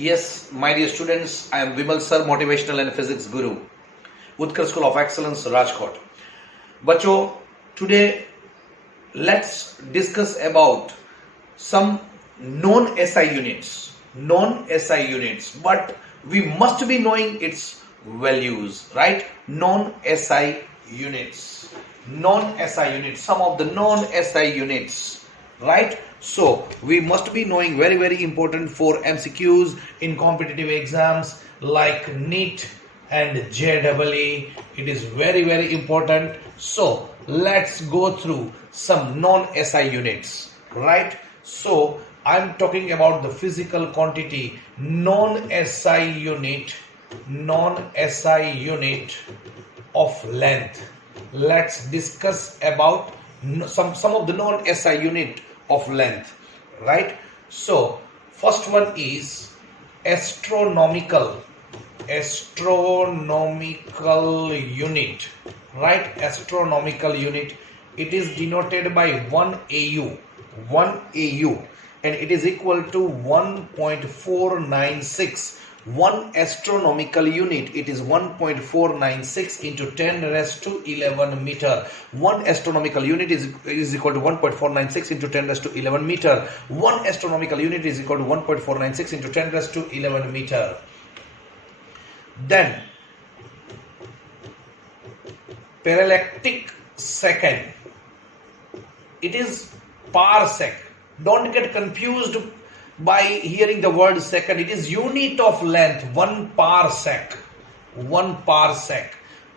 Yes, my dear students, I am Vimal Sir, Motivational and Physics Guru, UTKARSH School of Excellence, Rajkot. Bachcho, today let's discuss about some non-SI units. Non-SI units, but we must be knowing its values, right? Non-SI units. Non-SI units, some of the non-SI units, right? So we must be knowing very important for MCQs in competitive exams like NEET and JEE. It is very important. So let's go through some non-SI units, right? So I'm talking about the physical quantity non-SI unit of length. Let's discuss about some of the non-SI unit of length, right? So first one is astronomical unit, right? Astronomical unit. It is denoted by 1 AU, and it is equal to 1.496. 1 astronomical unit, it is 1.496 into 10 raised to 11 meter. 1 astronomical unit is equal to 1.496 into 10 raised to 11 meter. 1 astronomical unit is equal to 1.496 into 10 raised to 11 meter. Then parallactic second, it is parsec. Don't get confused by hearing the word second. It is unit of length, 1 parsec. 1 parsec.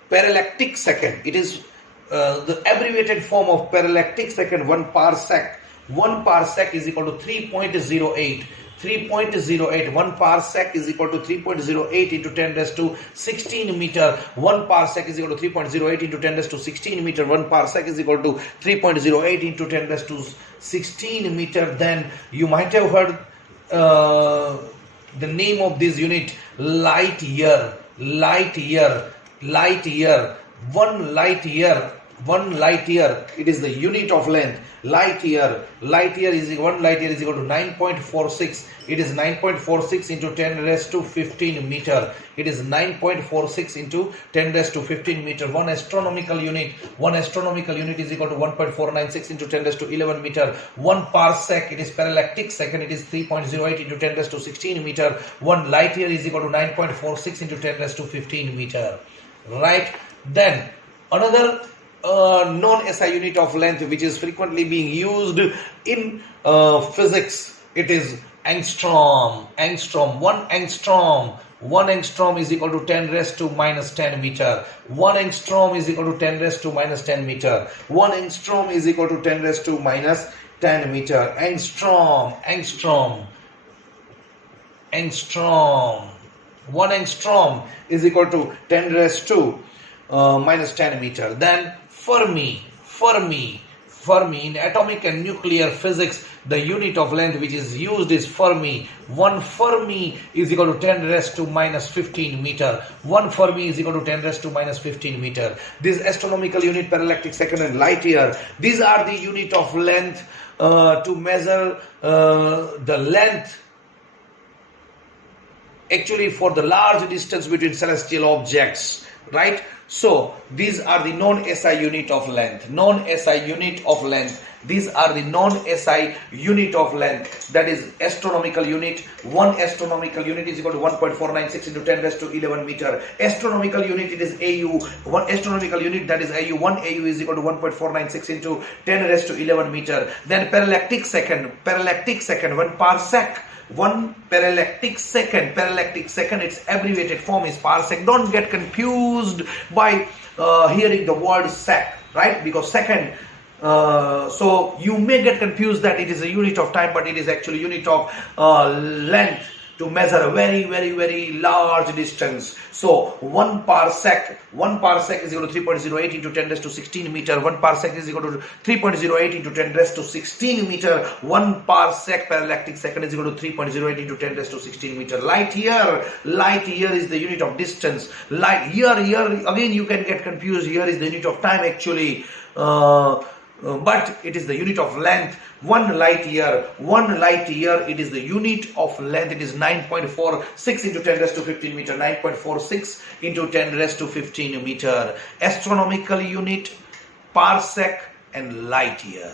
Parallactic second, it is the abbreviated form of parallactic second, 1 parsec. 1 parsec is equal to 3.08. 3.08. 1 parsec is equal to 3.08 into 10 raised to 16 meter. 1 parsec is equal to 3.08 into 10 raised to 16 meter. 1 parsec is equal to 3.08 into 10 raised to 16 meter. Then you might have heard the name of this unit, light year. 1 light year, it is the unit of length. Light year is 1 light year is equal to 9.46. It is 9.46 into 10 raised to 15 meter. It is 9.46 into 10 raised to 15 meter. 1 astronomical unit is equal to 1.496 into 10 raised to 11 meter. 1 parsec, it is parallactic second, it is 3.08 into 10 raised to 16 meter. 1 light year is equal to 9.46 into 10 raised to 15 meter, right? Then another non-SI unit of length which is frequently being used in physics, it is angstrom. 1 angstrom is equal to 10 raised to minus 10 meter. 1 angstrom is equal to 10 raised to minus 10 meter. 1 angstrom is equal to 10 raised to minus 10 meter. Angstrom. 1 angstrom is equal to 10 raised to minus 10 meter. Then Fermi. In atomic and nuclear physics, the unit of length which is used is Fermi. 1 Fermi is equal to 10 raised to minus 15 meter. 1 Fermi is equal to 10 raised to minus 15 meter. This astronomical unit, parallactic second, and light year, these are the unit of length to measure the length actually for the large distance between celestial objects, right? So these are the non-SI unit of length. These are the non-SI unit of length. That is astronomical unit. 1 astronomical unit is equal to 1.496 into 10 raised to 11 meter. Astronomical unit, it is AU. 1 astronomical unit, that is AU. 1 AU is equal to 1.496 into 10 raised to 11 meter. Then parallactic second, 1 parsec. 1 parallactic second, its abbreviated form is parsec. Don't get confused by hearing the word sec, right? Because second, so you may get confused that it is a unit of time, but it is actually unit of length to measure a very large distance. So 1 parsec is equal to 3.08 into 10 raised to 16 meter. 1 parsec is equal to 3.08 into 10 raised to 16 meter. 1 parsec parallactic second is equal to 3.08 into 10 raised to 16 meter. Light year is the unit of distance. Light year, again you can get confused. Here is the unit of time actually. but it is the unit of length. 1 light year, it is the unit of length. It is 9.46 into 10 raised to 15 meter, 9.46 into 10 raised to 15 meter. Astronomical unit, parsec and light year,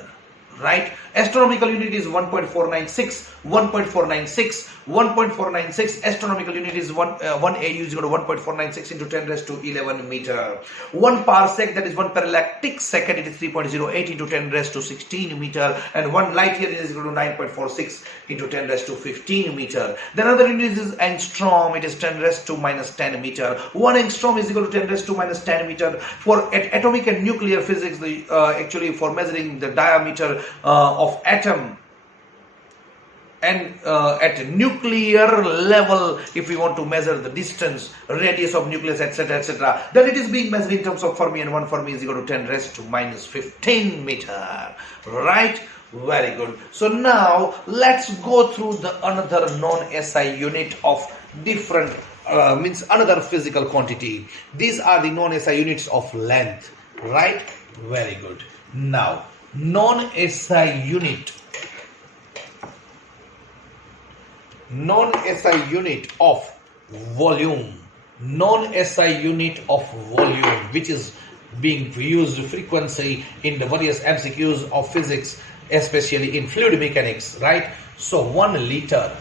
right? Astronomical unit is 1.496, 1.496. Astronomical unit is 1 AU is equal to 1.496 into 10 raised to 11 meter. 1 parsec, that is 1 parallactic second, it is 3.08 into 10 raised to 16 meter, and 1 light year is equal to 9.46 into 10 raised to 15 meter. Then another unit is angstrom, it is 10 raised to minus 10 meter. 1 angstrom is equal to 10 raised to minus 10 meter. For atomic and nuclear physics, the actually for measuring the diameter of atom, and at nuclear level, if we want to measure the distance, radius of nucleus, etc., then it is being measured in terms of Fermi, and 1 Fermi is equal to 10 raised to minus 15 meter, right? Very good. So now let's go through the another non-SI unit of different means another physical quantity. These are the non-SI units of length, right? Very good. Now non-SI unit of volume, which is being used frequently in the various MCQs of physics, especially in fluid mechanics, right? So 1 liter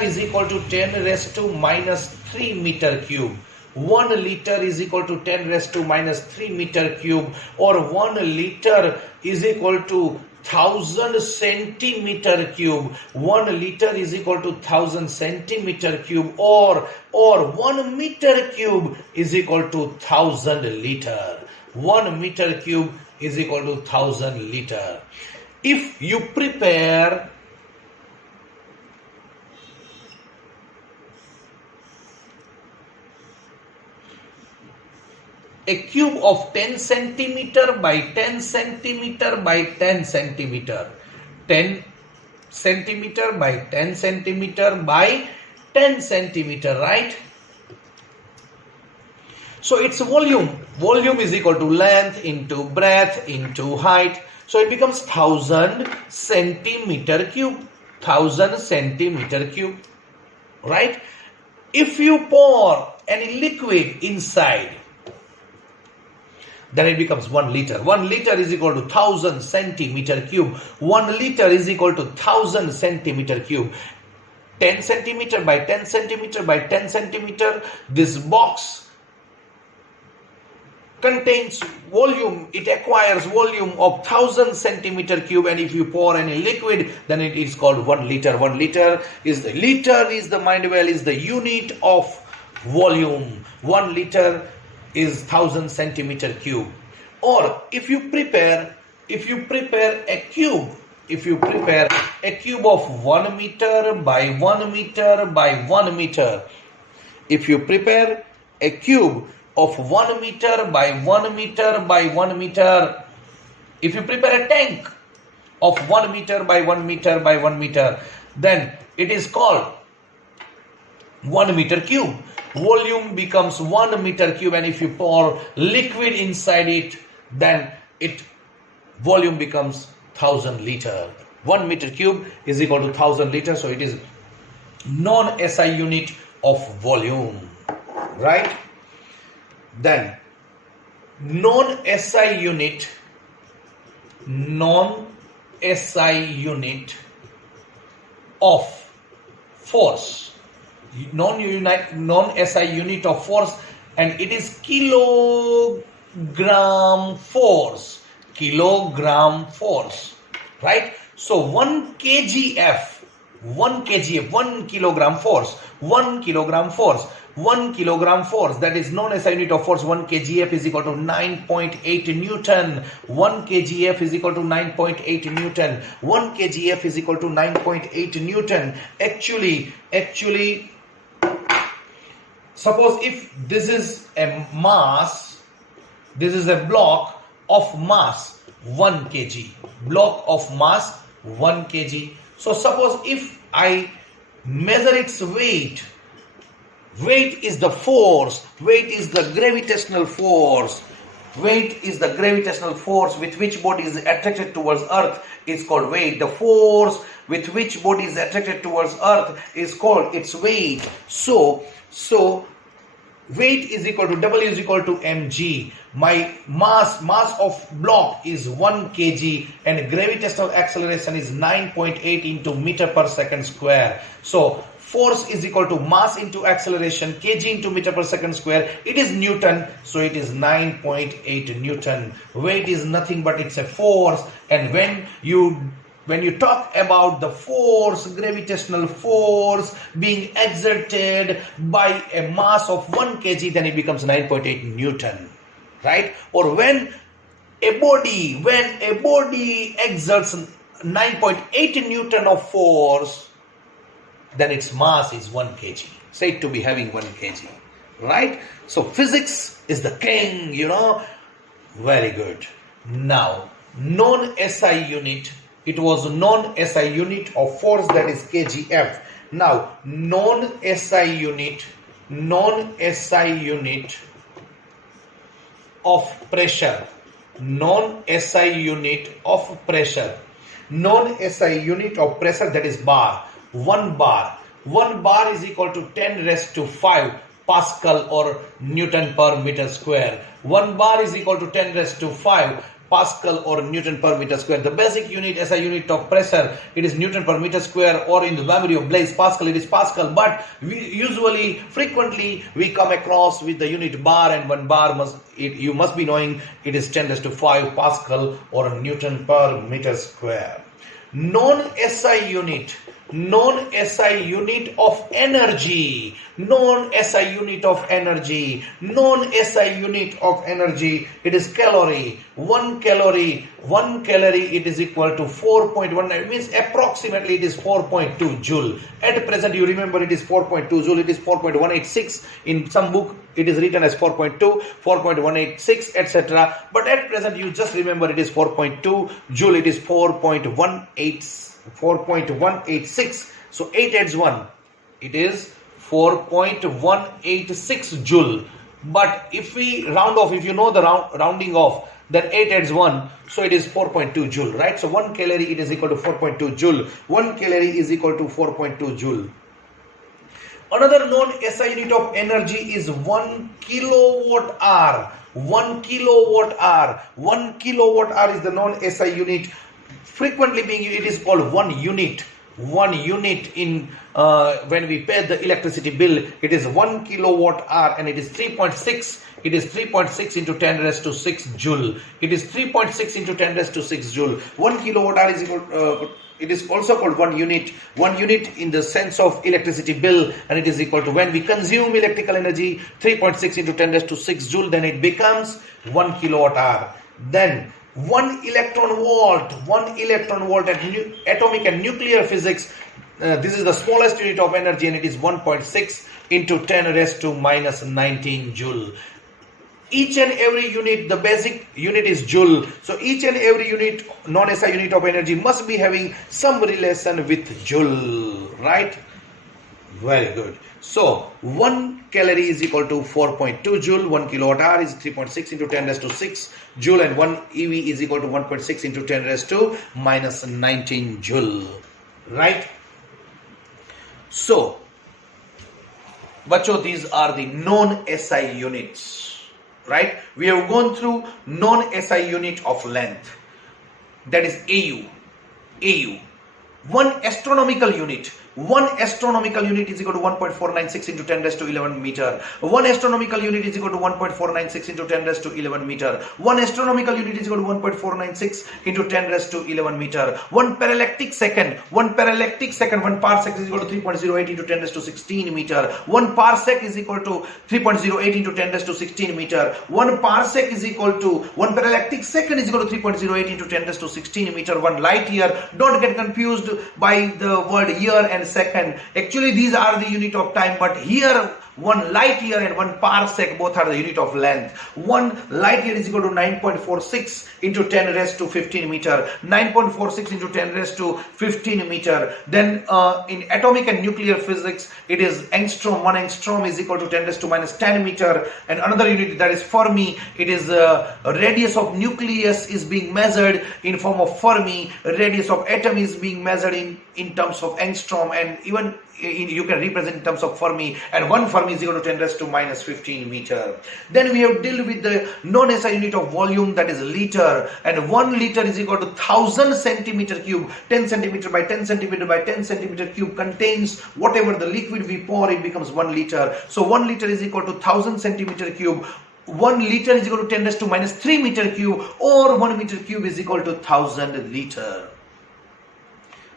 is equal to 10 raised to minus 3 meter cube. 1 liter is equal to 10 raised to minus 3 meter cube, or 1 liter is equal to 1000 centimeter cube. 1 liter is equal to 1000 centimeter cube, or 1 meter cube is equal to 1000 liter. 1 meter cube is equal to 1000 liter. If you prepare a cube of 10 centimeter by 10 centimeter by 10 centimeter, 10 centimeter by 10 centimeter by 10 centimeter, right? So its volume is equal to length into breadth into height. So it becomes 1000 centimeter cube, 1000 centimeter cube, right? If you pour any liquid inside, then it becomes 1 liter. 1 liter is equal to 1000 centimeter cube. 1 liter is equal to 1000 centimeter cube. 10 centimeter by 10 centimeter by 10 centimeter. This box contains volume. It acquires volume of 1000 centimeter cube, and if you pour any liquid, then it is called 1 liter. 1 liter is the mind well, is the unit of volume. 1 liter is 1000 centimeter cube. Or if you prepare a cube of 1 meter by 1 meter by 1 meter, if you prepare a cube of 1 meter by 1 meter by 1 meter, if you prepare a tank of 1 meter by 1 meter by 1 meter, then it is called 1 meter cube. Volume becomes 1 meter cube, and if you pour liquid inside it, then volume becomes 1000 liter. 1 meter cube is equal to 1000 liters, so it is non-SI unit of volume, right? Then non-SI unit of force, non-SI unit of force, and it is kilogram force, right? So 1 kgf, 1 kilogram force, 1 kilogram force, that is non-SI unit of force. 1 kgf is equal to 9.8 Newton. 1 kgf is equal to 9.8 Newton. 1 kgf is equal to 9.8 Newton. Actually, suppose if this is a mass, this is a block of mass 1 kg, block of mass 1 kg. So suppose if I measure its weight is the force, weight is the gravitational force Weight is the gravitational force with which body is attracted towards earth is called weight. The force with which body is attracted towards earth is called its weight. So weight is equal to W is equal to mg. My mass of block is 1 kg and gravitational acceleration is 9.8 into meter per second square. So force is equal to mass into acceleration, kg into meter per second square. It is Newton, so it is 9.8 Newton. Weight is nothing but it's a force, and when you talk about the force, gravitational force being exerted by a mass of 1 kg, then it becomes 9.8 Newton, right? Or when a body exerts 9.8 Newton of force, then its mass is 1 kg, said to be having 1 kg, right? So physics is the king, very good. Now, non-SI unit, it was non-SI unit of force, that is kgf. Now, non-SI unit of pressure, non-SI unit of pressure, that is bar. 1 bar is equal to 10 raised to 5 Pascal or Newton per meter square. 1 bar is equal to 10 raised to 5 Pascal or Newton per meter square. The basic unit, SI unit of pressure, it is Newton per meter square, or in the memory of Blaise Pascal, it is Pascal. But frequently we come across with the unit bar, and 1 bar you must be knowing it is 10 raised to 5 Pascal or Newton per meter square. Non-SI unit of energy, it is calorie. 1 calorie it is equal to 4.1, it means approximately it is 4.2 joule. At present, you remember it is 4.2 joule, it is 4.186. In some book it is written as 4.2, 4.186, etc. But at present you just remember it is 4.2 joule, it is 4.186. So 8 adds 1, it is 4.186 joule. But if we round off, if you know the rounding off, then 8 adds 1, so it is 4.2 joule, right? So 1 calorie it is equal to 4.2 joule. 1 calorie is equal to 4.2 joule. Another non-SI unit of energy is 1 kilowatt hour. 1 kilowatt hour is the non-SI unit. Frequently it is called 1 unit. 1 unit in when we pay the electricity bill, it is 1 kilowatt hour, and it is 3.6. It is 3.6 into 10 raised to 6 joule. It is 3.6 into 10 raised to 6 joule. 1 kilowatt hour is equal. It is also called 1 unit. 1 unit in the sense of electricity bill, and it is equal to, when we consume electrical energy, 3.6 into 10 raised to 6 joule, then it becomes 1 kilowatt hour. Then 1 electron volt at atomic and nuclear physics, this is the smallest unit of energy, and it is 1.6 into 10 raised to minus 19 joule. Each and every unit, the basic unit is joule. So each and every unit, non-SI unit of energy, must be having some relation with joule, right? Very good. So 1 calorie is equal to 4.2 joule, 1 kilowatt hour is 3.6 into 10 raised to 6 joule, and 1 EV is equal to 1.6 into 10 raised to minus 19 joule, right? So, bacho, these are the non-SI units, right? We have gone through non-SI unit of length, that is AU. 1 astronomical unit is equal to 1.496 into 10 raised to 11 meter. 1 astronomical unit is equal to 1.496 into 10 raised to 11 meter. 1 astronomical unit is equal to 1.496 into 10 raised to 11 meter. 1 parallactic second, 1 parsec is equal to 3.08 into 10 raised to 16 meter. 1 parsec is equal to 3.08 into 10 raised to 16 meter. 1 parsec is equal to 1 parallactic second is equal to 3.08 into 10 raised to 16 meter. 1 light year. Don't get confused by the word year and second. Actually, these are the unit of time, but here 1 light year and 1 parsec, both are the unit of length. 1 light year is equal to 9.46 into 10 raised to 15 meter. 9.46 into 10 raised to 15 meter. Then in atomic and nuclear physics, it is angstrom. 1 angstrom is equal to 10 raised to minus 10 meter. And another unit, that is Fermi, it is radius of nucleus is being measured in form of Fermi. Radius of atom is being measured in terms of angstrom, and even you can represent in terms of Fermi, and 1 Fermi is equal to 10 raised to minus 15 meter. Then we have dealt with the non-SI unit of volume, that is liter, and 1 liter is equal to 1000 centimeter cube. 10 centimeter by 10 centimeter by 10 centimeter cube contains whatever the liquid we pour, it becomes 1 liter. So 1 liter is equal to 1000 centimeter cube. 1 liter is equal to 10 raised to minus 3 meter cube, or 1 meter cube is equal to 1000 liter.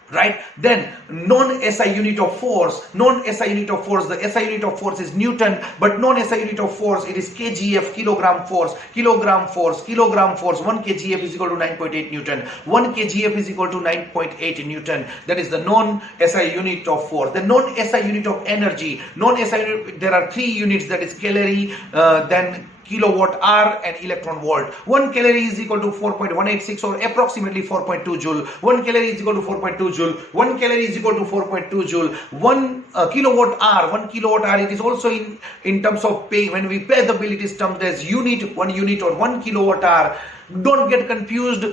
Right? Then non-SI unit of force. Non-SI unit of force. The SI unit of force is Newton, but non-SI unit of force, it is kgf, kilogram force. Kilogram force. Kilogram force. 1 kgf is equal to 9.8 Newton. 1 kgf is equal to 9.8 Newton. That is the non-SI unit of force. The non-SI unit of energy. Non-SI unit, there are 3 units, that is calorie, then kilowatt hour and electron volt. 1 calorie is equal to 4.186 or approximately 4.2 joule. 1 calorie is equal to 4.2 joule. 1 calorie is equal to 4.2 joule. 1 kilowatt hour. 1 kilowatt hour, it is also in terms of pay. When we pay the bill, it is termed as unit, 1 unit or 1 kilowatt hour. Don't get confused.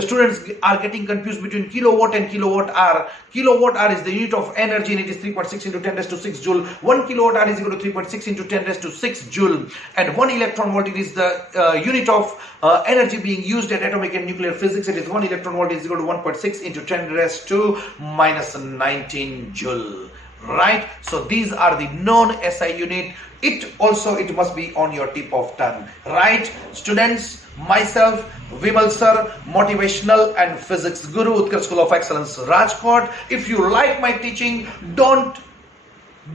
Students are getting confused between kilowatt and kilowatt hour. Kilowatt hour is the unit of energy, and it is 3.6 into 10 raised to 6 joule. 1 kilowatt hour is equal to 3.6 into 10 raised to 6 joule. And 1 electron volt, it is the unit of energy being used at atomic and nuclear physics. It is 1 electron volt is equal to 1.6 into 10 raised to minus 19 joule. Right? So these are the non-SI unit. It must be on your tip of tongue. Right? Students, myself, Vimal sir, motivational and physics guru, UTKARSH School of Excellence, Rajkot. If you like my teaching, don't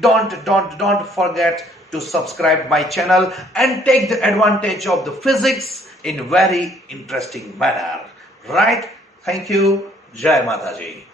forget to subscribe my channel and take the advantage of the physics in very interesting manner. Right? Thank you. Jai Mataji.